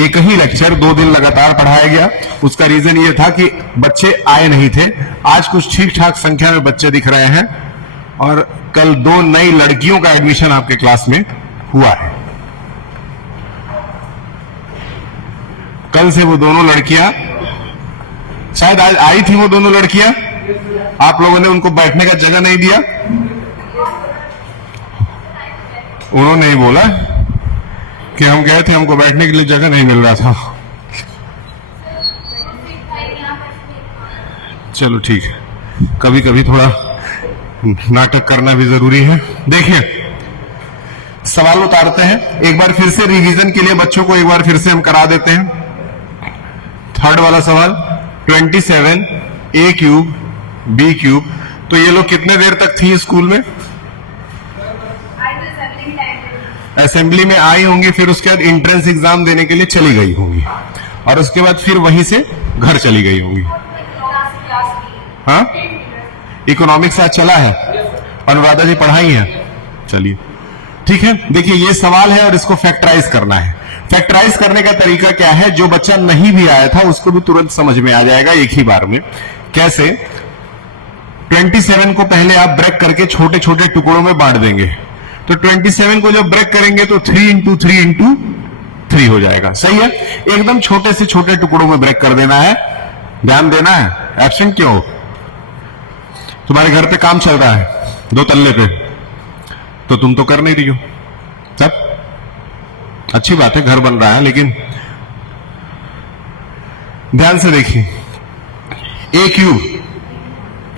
एक ही लेक्चर 2 दिन लगातार पढ़ाया गया। उसका रीजन ये था कि बच्चे आए नहीं थे। आज कुछ ठीक ठाक संख्या में बच्चे दिख रहे हैं और कल 2 नई लड़कियों का एडमिशन आपके क्लास में हुआ है। कल से वो दोनों लड़कियां, शायद आज आई थी वो दोनों लड़कियां, आप लोगों ने उनको बैठने का जगह नहीं दिया। उन्होंने ही बोला कि हम गए थे, हमको बैठने के लिए जगह नहीं मिल रहा था। चलो ठीक है, कभी कभी थोड़ा नाटक करना भी जरूरी है। देखिए सवाल उतारते हैं, एक बार फिर से रिवीजन के लिए बच्चों को एक बार फिर से हम करा देते हैं। थर्ड वाला सवाल 27 a क्यूब b क्यूब। तो ये लोग कितने देर तक थी स्कूल में? असेंबली में आई होंगी, फिर उसके बाद एंट्रेंस एग्जाम देने के लिए चली गई होंगी और उसके बाद फिर वहीं से घर चली गई होंगी। हाँ, इकोनॉमिक्स आज चला है, अनुराधा जी पढ़ाई है। चलिए ठीक है, देखिए ये सवाल है और इसको फैक्टराइज करना है। फैक्टराइज करने का तरीका क्या है, जो बच्चा नहीं भी आया था उसको भी तुरंत समझ में आ जाएगा एक ही बार में। कैसे? 27 को पहले आप ब्रेक करके छोटे छोटे टुकड़ों में बांट देंगे। तो 27 को जब ब्रेक करेंगे तो 3 इंटू 3 इंटू 3 हो जाएगा। सही है, एकदम छोटे से छोटे टुकड़ों में ब्रेक कर देना है। ध्यान देना है। एब्सेंट क्यों? तुम्हारे घर पे काम चल रहा है 2 तल्ले पे, तो तुम तो कर नहीं रही हो। सब अच्छी बात है, घर बन रहा है, लेकिन ध्यान से देखिए। ए क्यूब,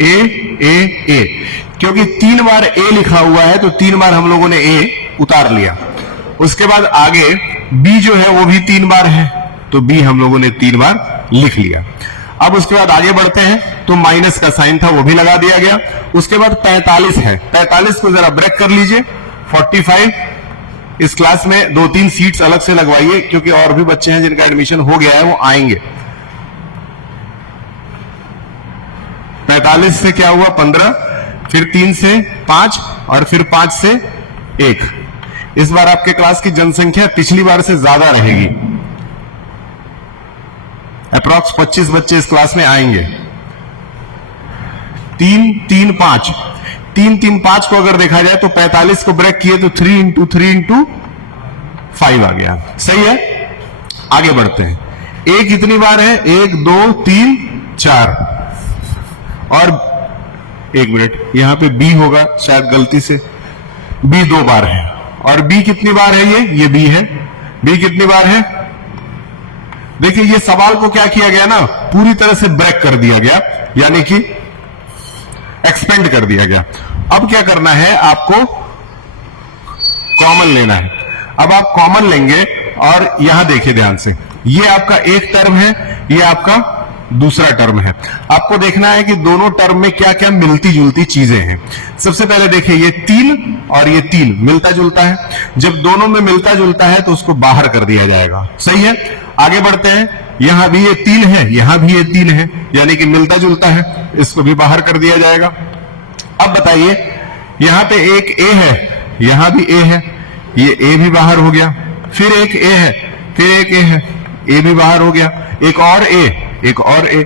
ए, क्योंकि 3 बार ए लिखा हुआ है तो 3 बार हम लोगों ने ए उतार लिया। उसके बाद आगे बी जो है वो भी 3 बार है, तो बी हम लोगों ने 3 बार लिख लिया। अब उसके बाद आगे बढ़ते हैं तो माइनस का साइन था वो भी लगा दिया गया। उसके बाद 45 है, 45 को जरा ब्रेक कर लीजिए। 45 इस क्लास में 2-3 सीट्स अलग से लगवाइए, क्योंकि और भी बच्चे हैं जिनका एडमिशन हो गया है, वो आएंगे। 45 से क्या हुआ? 15, फिर 3 से 5 और फिर 5 से 1। इस बार आपके क्लास की जनसंख्या पिछली बार से ज्यादा रहेगी। अप्रॉक्स 25 बच्चे इस क्लास में आएंगे। 3, 3, 5, 3, 3, 5 को अगर देखा जाए तो 45 को ब्रेक किए तो 3 इंटू 3 इंटू 5 आ गया। सही है, आगे बढ़ते हैं। ए कितनी बार है? 1, 2, 3, 4 और 1 मिनट, यहां पे बी होगा शायद गलती से। बी 2 बार है। और बी कितनी बार है? ये बी है। बी कितनी बार है? देखिए ये सवाल को क्या किया गया ना, पूरी तरह से ब्रेक कर दिया गया, यानी कि एक्सपेंड कर दिया गया। अब क्या करना है, आपको कॉमन लेना है। अब आप कॉमन लेंगे और यहां देखिए ध्यान से, ये आपका एक टर्म है, ये आपका दूसरा टर्म है। आपको देखना है कि दोनों टर्म में क्या क्या मिलती जुलती चीजें हैं। सबसे पहले देखिए ये 3 और ये 3 मिलता जुलता है। जब दोनों में मिलता जुलता है तो उसको बाहर कर दिया जाएगा। सही है, आगे बढ़ते हैं। यहां भी ये 3 है, यहां भी ये 3 है, यानी कि मिलता जुलता है, इसको भी बाहर कर दिया जाएगा। अब बताइए, यहां पे एक ए है, यहां भी ए है, ये ए भी बाहर हो गया। फिर एक ए है, फिर एक ए है, ए भी बाहर हो गया। एक और ए, एक और ए,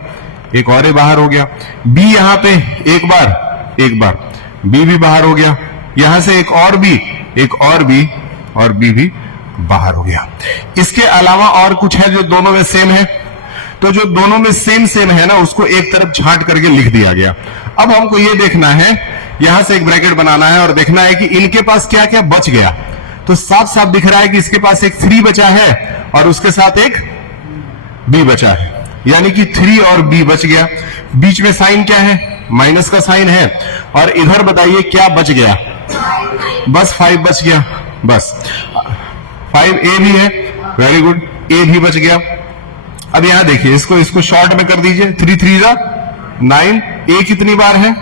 एक और ए बाहर हो गया। बी यहां पे एक बार, बी भी बाहर हो गया। यहां से एक और बी, एक और बी, और बी भी बाहर हो गया। इसके अलावा और कुछ है जो दोनों में सेम है, तो जो दोनों में सेम है ना, उसको एक तरफ छांट करके लिख दिया गया। अब हमको ये देखना है, यहां से एक ब्रैकेट बनाना है और देखना है कि इनके पास क्या क्या बच गया। तो साफ साफ दिख रहा है कि इसके पास एक 3 बचा है और उसके साथ एक बी बचा है, यानी कि 3 और बी बच गया। बीच में साइन क्या है? माइनस का साइन है। और इधर बताइए क्या बच गया? बस 5 बच गया। बस 5 ए भी है, वेरी गुड, ए भी बच गया। अब यहां देखिए, इसको शॉर्ट में कर दीजिए। 3 3 जा 9। ए कितनी बार है?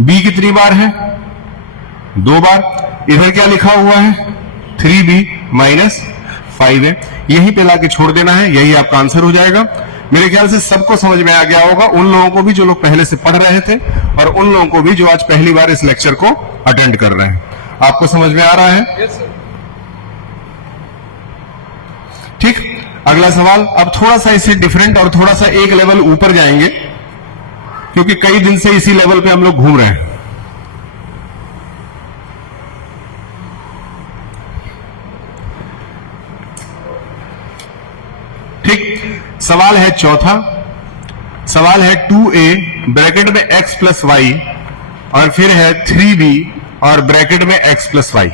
बी कितनी बार है? 2 बार। इधर क्या लिखा हुआ है? 3b माइनस 5 है। यहीं पे लाके छोड़ देना है, यही आपका आंसर हो जाएगा। मेरे ख्याल से सबको समझ में आ गया होगा, उन लोगों को भी जो लोग पहले से पढ़ रहे थे और उन लोगों को भी जो आज पहली बार इस लेक्चर को अटेंड कर रहे हैं। आपको समझ में आ रहा है? ठीक, अगला सवाल अब थोड़ा सा इससे डिफरेंट और थोड़ा सा एक लेवल ऊपर जाएंगे, क्योंकि कई दिन से इसी लेवल पे हम लोग घूम रहे हैं। ठीक, सवाल है चौथा। सवाल है 2a ब्रैकेट में x प्लस वाई और फिर है 3b और ब्रैकेट में x प्लस वाई।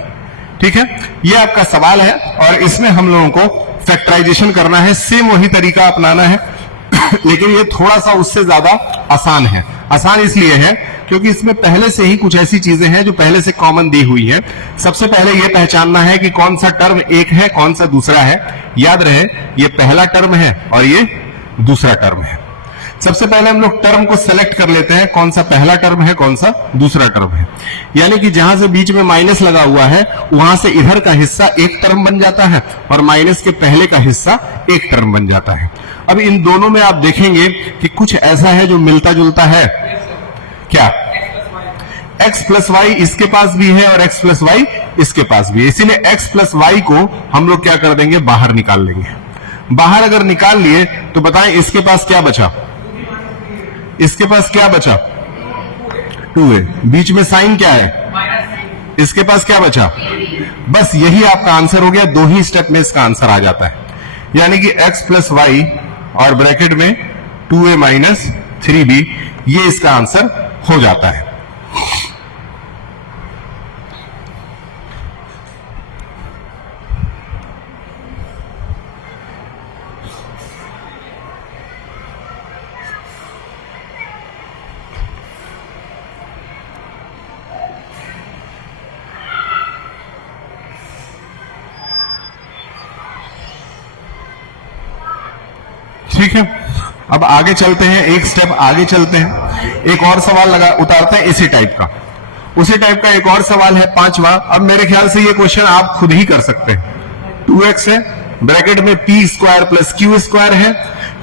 ठीक है, ये आपका सवाल है और इसमें हम लोगों को फैक्टराइजेशन करना है, सेम वही तरीका अपनाना है लेकिन ये थोड़ा सा उससे ज्यादा आसान है। आसान इसलिए है क्योंकि इसमें पहले से ही कुछ ऐसी चीजें हैं जो पहले से कॉमन दी हुई है। सबसे पहले ये पहचानना है कि कौन सा टर्म एक है, कौन सा दूसरा है। याद रहे ये पहला टर्म है और ये दूसरा टर्म है। सबसे पहले हम लोग टर्म को सेलेक्ट कर लेते हैं, कौन सा पहला टर्म है, कौन सा दूसरा टर्म है। यानी कि जहां से बीच में माइनस लगा हुआ है वहां से इधर का हिस्सा एक टर्म बन जाता है और माइनस के पहले का हिस्सा एक टर्म बन जाता है। अब इन दोनों में आप देखेंगे कि कुछ ऐसा है जो मिलता जुलता है। क्या? x प्लस वाई इसके पास भी है और x प्लस वाई इसके पास भी है, इसीलिए x प्लस वाई को हम लोग क्या कर देंगे, बाहर निकाल लेंगे। बाहर अगर निकाल लिए तो बताएं इसके पास क्या बचा, इसके पास क्या बचा, 2a। बीच में साइन क्या है, इसके पास क्या बचा, बस यही आपका आंसर हो गया। दो ही स्टेप में इसका आंसर आ जाता है, यानी कि x प्लस वाई और ब्रैकेट में 2a माइनस 3b, ये इसका आंसर हो जाता है। ठीक है, अब आगे चलते हैं, एक स्टेप आगे चलते हैं, एक और सवाल उतारते हैं इसी टाइप का। उसी टाइप का एक और सवाल है पांचवा। अब मेरे ख्याल से ये क्वेश्चन आप खुद ही कर सकते हैं। 2x है, ब्रैकेट में p square plus q square है,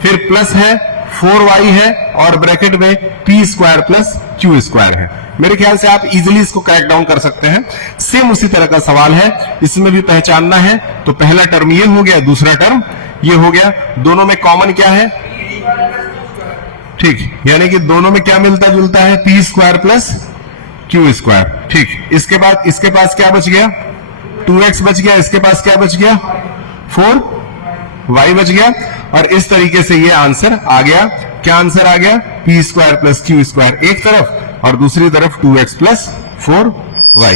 फिर प्लस है 4y है और ब्रैकेट में p square plus q square है। मेरे ख्याल से आप इजीली इसको क्रैक डाउन कर सकते हैं। सेम उसी तरह का सवाल है, इसमें भी पहचानना है। तो पहला टर्म ये हो गया, दूसरा टर्म ये हो गया। दोनों में कॉमन क्या है, ठीक, यानी कि दोनों में क्या मिलता जुलता है, p square plus q square. ठीक, इसके बाद इसके पास क्या बच गया, 2x बच गया, इसके पास क्या बच गया, 4y बच गया। और इस तरीके से ये आंसर आ गया। क्या आंसर आ गया, p square plus q square एक तरफ और दूसरी तरफ 2x प्लस 4y।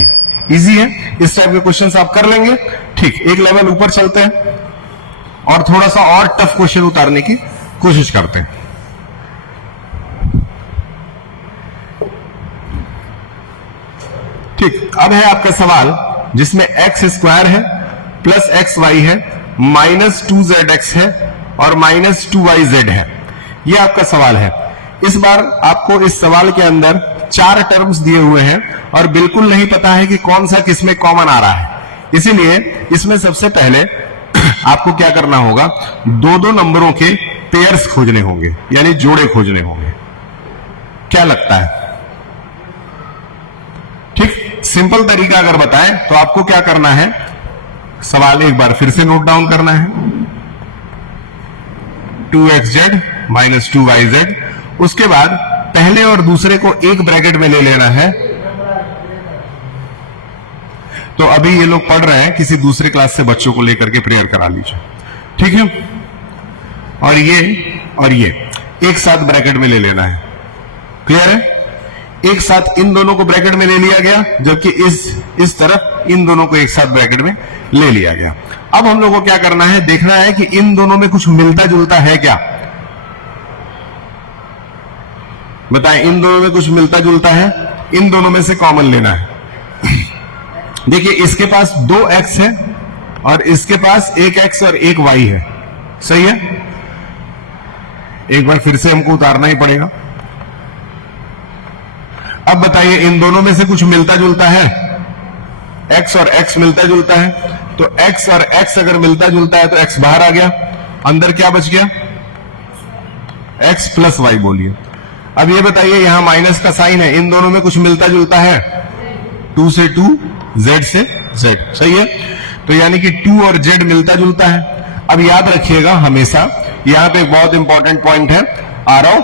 इजी है, इस टाइप के क्वेश्चंस आप कर लेंगे। ठीक, एक लेवल ऊपर चलते हैं और थोड़ा सा और टफ क्वेश्चन उतारने की कोशिश करते हैं। ठीक, अब है आपका सवाल जिसमें x स्क्वायर है प्लस एक्स वाई है माइनस 2zx है और माइनस 2yz है। यह आपका सवाल है। इस बार आपको इस सवाल के अंदर 4 टर्म्स दिए हुए हैं और बिल्कुल नहीं पता है कि कौन सा किसमें कॉमन आ रहा है। इसीलिए इसमें सबसे पहले आपको क्या करना होगा, दो नंबरों के पेयर्स खोजने होंगे, यानी जोड़े खोजने होंगे। क्या लगता है? ठीक, सिंपल तरीका अगर बताएं तो आपको क्या करना है, सवाल एक बार फिर से नोट डाउन करना है। 2xz माइनस 2yz, उसके बाद पहले और दूसरे को एक ब्रैकेट में ले लेना है। तो अभी ये लोग पढ़ रहे हैं, किसी दूसरे क्लास से बच्चों को लेकर के प्रेयर करा लीजिए। ठीक है, और ये एक साथ ब्रैकेट में ले लेना है। क्लियर है? एक साथ इन दोनों को ब्रैकेट में ले लिया गया, जबकि इस तरफ इन दोनों को एक साथ ब्रैकेट में ले लिया गया। अब हम लोग को क्या करना है, देखना है कि इन दोनों में कुछ मिलता जुलता है क्या। बताएं, इन दोनों में कुछ मिलता जुलता है, इन दोनों में से कॉमन लेना है। देखिए, इसके पास 2x है और इसके पास एक x और एक y है। सही है? एक बार फिर से हमको उतारना ही पड़ेगा। अब बताइए, इन दोनों में से कुछ मिलता जुलता है, x और x मिलता जुलता है, तो x और x अगर मिलता जुलता है तो x बाहर आ गया, अंदर क्या बच गया, x प्लस y। बोलिए अब ये बताइए, यहां माइनस का साइन है, इन दोनों में कुछ मिलता जुलता है, 2 से 2, z से z। सही है? तो यानी कि 2 और z मिलता जुलता है। अब याद रखिएगा हमेशा, यहां पे एक बहुत इंपॉर्टेंट पॉइंट है, आ रहा हूं,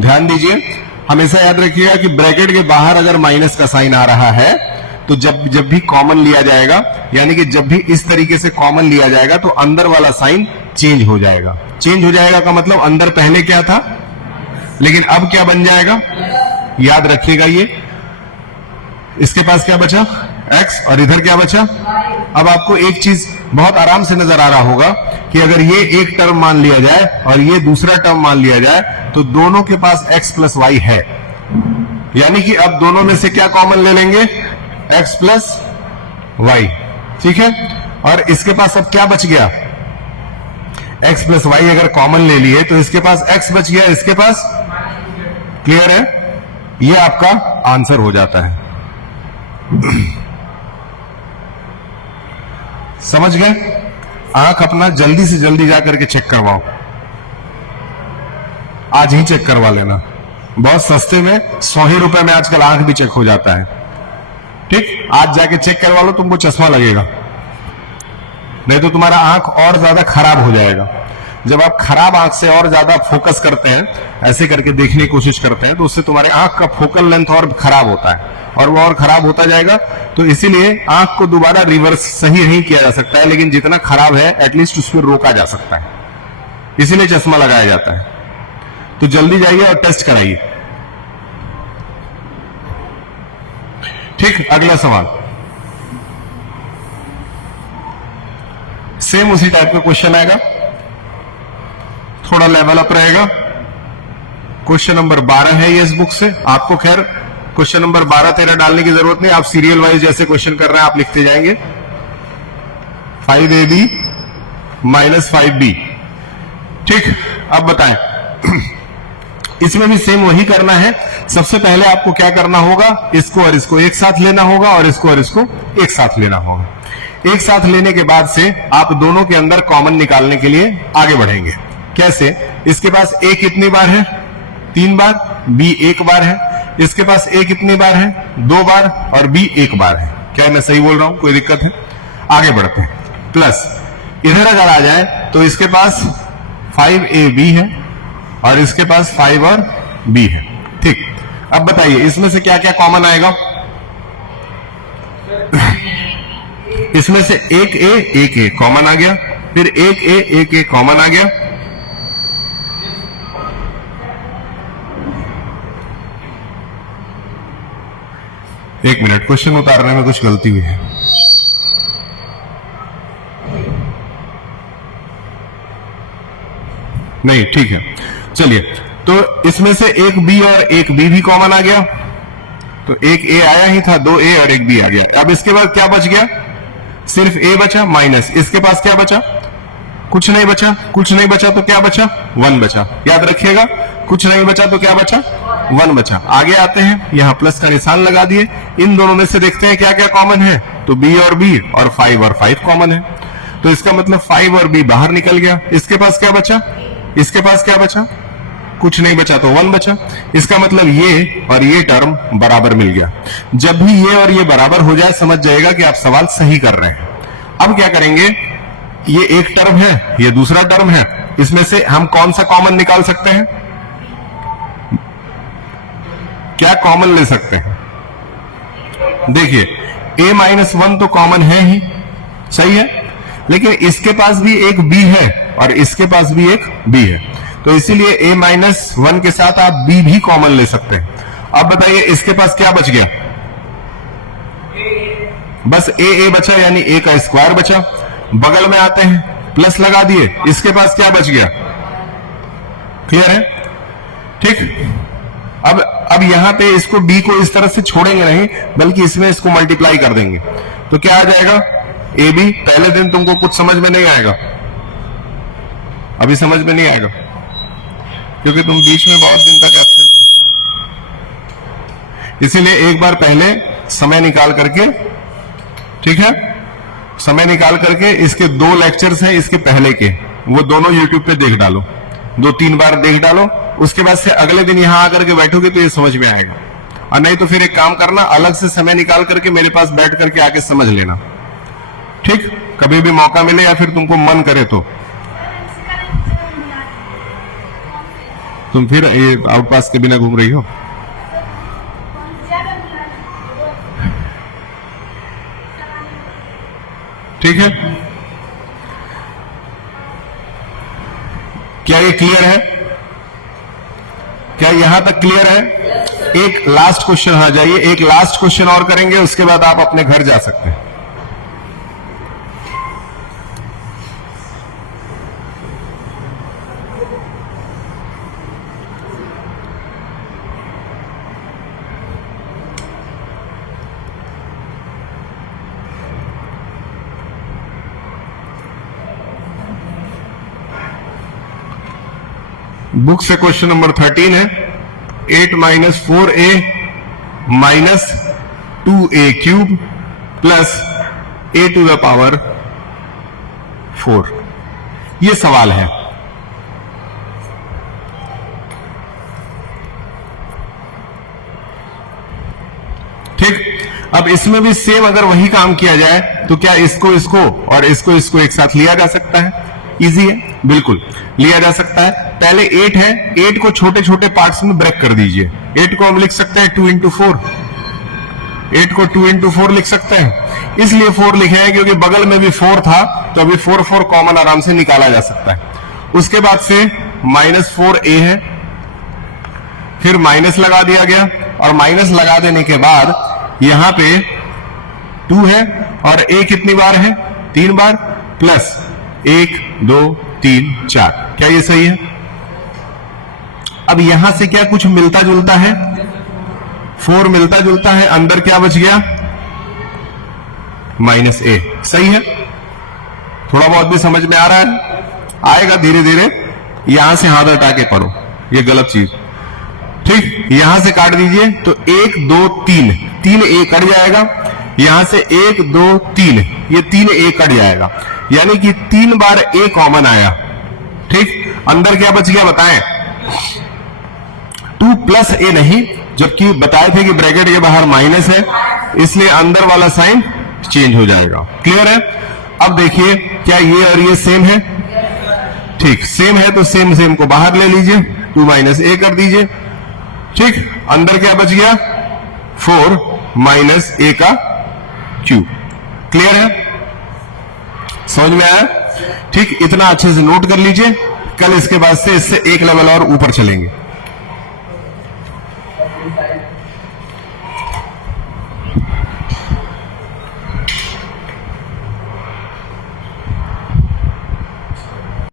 ध्यान दीजिए। हमेशा याद रखिएगा कि ब्रैकेट के बाहर अगर माइनस का साइन आ रहा है तो जब भी कॉमन लिया जाएगा, यानी कि जब भी इस तरीके से कॉमन लिया जाएगा तो अंदर वाला साइन चेंज हो जाएगा। चेंज हो जाएगा का मतलब अंदर पहले क्या था, लेकिन अब क्या बन जाएगा, याद रखिएगा ये। इसके पास क्या बचा, x, और इधर क्या बचा। अब आपको एक चीज बहुत आराम से नजर आ रहा होगा कि अगर ये एक टर्म मान लिया जाए और ये दूसरा टर्म मान लिया जाए तो दोनों के पास x प्लस वाई है, यानी कि अब दोनों में से क्या कॉमन ले लेंगे, x प्लस वाई, ठीक है। और इसके पास अब क्या बच गया, x प्लस वाई अगर कॉमन ले लिए तो इसके पास x बच गया, इसके पास, क्लियर है, ये आपका आंसर हो जाता है। समझ गए। आंख अपना जल्दी से जल्दी जाकर के चेक करवाओ, आज ही चेक करवा लेना, बहुत सस्ते में 100 ही रुपए में आजकल आंख भी चेक हो जाता है। ठीक, आज जाके चेक करवा लो, तुमको चश्मा लगेगा, नहीं तो तुम्हारा आंख और ज्यादा खराब हो जाएगा। जब आप खराब आंख से और ज्यादा फोकस करते हैं, ऐसे करके देखने की कोशिश करते हैं, तो उससे तुम्हारे आंख का फोकल लेंथ और खराब होता है और वो और खराब होता जाएगा। तो इसीलिए आंख को दोबारा रिवर्स सही नहीं किया जा सकता है, लेकिन जितना खराब है एटलीस्ट उस पर रोका जा सकता है, इसीलिए चश्मा लगाया जाता है। तो जल्दी जाइए और टेस्ट कराइए। ठीक, अगला सवाल सेम उसी टाइप का क्वेश्चन आएगा, थोड़ा लेवल अप रहेगा। क्वेश्चन नंबर 12 है ये इस बुक से। आपको खैर क्वेश्चन नंबर 12-13 डालने की जरूरत नहीं, आप सीरियल वाइज जैसे क्वेश्चन कर रहे हैं आप लिखते जाएंगे। 5ab minus 5b। ठीक, अब बताएं। इसमें भी सेम वही करना है। सबसे पहले आपको क्या करना होगा, इसको और इसको एक साथ लेना होगा और इसको और इसको एक साथ लेना होगा। एक साथ लेने के बाद से आप दोनों के अंदर कॉमन निकालने के लिए आगे बढ़ेंगे। कैसे, इसके पास a कितनी बार है, 3 बार, b 1 बार है, इसके पास a कितनी बार है, 2 बार, और b 1 बार है। क्या मैं सही बोल रहा हूं, कोई दिक्कत है? आगे बढ़ते हैं। प्लस इधर अगर आ जाए तो इसके पास 5ab है और इसके पास 5 और b है। ठीक, अब बताइए इसमें से क्या क्या कॉमन आएगा। इसमें से एक a कॉमन आ गया, फिर एक a कॉमन आ गया, एक मिनट, क्वेश्चन उतारने में कुछ गलती हुई है। नहीं, ठीक है, चलिए। तो इसमें से एक b और एक b भी कॉमन आ गया, तो एक a आया ही था, 2 a और एक b आ गया। अब इसके बाद क्या बच गया, सिर्फ a बचा, माइनस इसके पास क्या बचा, कुछ नहीं बचा। कुछ नहीं बचा तो क्या बचा, 1 बचा। याद रखिएगा, कुछ नहीं बचा तो क्या बचा, 1 बचा। आगे आते हैं, यहां प्लस का निशान लगा दिए। इन दोनों में से देखते हैं क्या क्या कॉमन है, तो b और b और 5 कॉमन है, तो इसका मतलब 5 और b बाहर निकल गया। इसके पास क्या बचा, इसके पास क्या बचा, कुछ नहीं बचा तो 1 बचा। इसका मतलब ये और ये टर्म बराबर मिल गया। जब भी ये और ये बराबर हो जाए समझ जाएगा कि आप सवाल सही कर रहे हैं। अब क्या करेंगे, ये एक टर्म है, ये दूसरा टर्म है, इसमें से हम कौन सा कॉमन निकाल सकते हैं, क्या कॉमन ले सकते हैं। देखिए a-1 तो कॉमन है ही, सही है, लेकिन इसके पास भी एक b है और इसके पास भी एक b है, तो इसीलिए a-1 के साथ आप b भी कॉमन ले सकते हैं। अब बताइए इसके पास क्या बच गया, बस a बचा, यानी a का स्क्वायर बचा। बगल में आते हैं, प्लस लगा दिए, इसके पास क्या बच गया, क्लियर है। ठीक, अब यहां पे इसको b को इस तरह से छोड़ेंगे नहीं, बल्कि इसमें इसको मल्टीप्लाई कर देंगे, तो क्या आ जाएगा, ab। पहले दिन तुमको कुछ समझ में नहीं आएगा, अभी समझ में नहीं आएगा क्योंकि तुम बीच में बहुत दिन तक एब्सेंट हो, इसीलिए एक बार पहले समय निकाल करके, ठीक है, समय निकाल करके इसके 2 लेक्चर्स हैं इसके पहले के, वो दोनों यूट्यूब पे देख डालो, 2-3 बार देख डालो। उसके बाद से अगले दिन यहां आकर के बैठोगे तो ये समझ में आएगा, और नहीं तो फिर एक काम करना, अलग से समय निकाल करके मेरे पास बैठ करके आके समझ लेना। ठीक, कभी भी मौका मिले या फिर तुमको मन करे तो तुम फिर ये आउटपास के बिना घूम रही हो। ठीक है, क्या ये क्लियर है? क्या यहां तक क्लियर है? एक लास्ट क्वेश्चन, आ जाइए, एक लास्ट क्वेश्चन और करेंगे, उसके बाद आप अपने घर जा सकते हैं। बुक से क्वेश्चन नंबर 13 है, 8 minus 4a minus 2a cube plus a to the power 4, ये सवाल है। ठीक, अब इसमें भी सेम अगर वही काम किया जाए तो क्या इसको और इसको एक साथ लिया जा सकता है? इजी है, बिल्कुल लिया जा सकता है। पहले 8 है, 8 को छोटे छोटे पार्ट्स में ब्रेक कर दीजिए। 8 को हम लिख सकते हैं 2 इंटू 4, 8 को 2 इंटू 4 लिख सकते हैं। इसलिए 4 लिखे हैं क्योंकि बगल में भी 4 था, तो अभी 4 कॉमन आराम से निकाला जा सकता है। उसके बाद से माइनस 4a है, फिर माइनस लगा दिया गया, और माइनस लगा देने के बाद यहां पे 2 है, और a कितनी बार है? 3 बार, प्लस 1 2 3 4। क्या ये सही है? अब यहां से क्या कुछ मिलता जुलता है? 4 मिलता जुलता है, अंदर क्या बच गया? Minus a। सही है? थोड़ा बहुत भी समझ में आ रहा है? आएगा धीरे धीरे। यहां से हाथ हटा के पढ़ो, ये गलत चीज। ठीक, यहां से काट दीजिए तो 1 2 3, 3a कट जाएगा। यहां से 1 2 3, ये 3a कट जाएगा, यानी कि 3 बार a कॉमन आया। ठीक, अंदर क्या बच गया बताएं? 2 प्लस a नहीं, जबकि बताए थे कि ब्रैकेट के बाहर माइनस है, इसलिए अंदर वाला साइन चेंज हो जाएगा। क्लियर है? अब देखिए, क्या ये और ये सेम है? ठीक, सेम है तो सेम को बाहर ले लीजिए, 2 माइनस a कर दीजिए। ठीक, अंदर क्या बच गया? 4 माइनस a का क्यूब। क्लियर है? समझ में आया? ठीक, इतना अच्छे से नोट कर लीजिए। कल इसके बाद से इससे एक लेवल और ऊपर चलेंगे।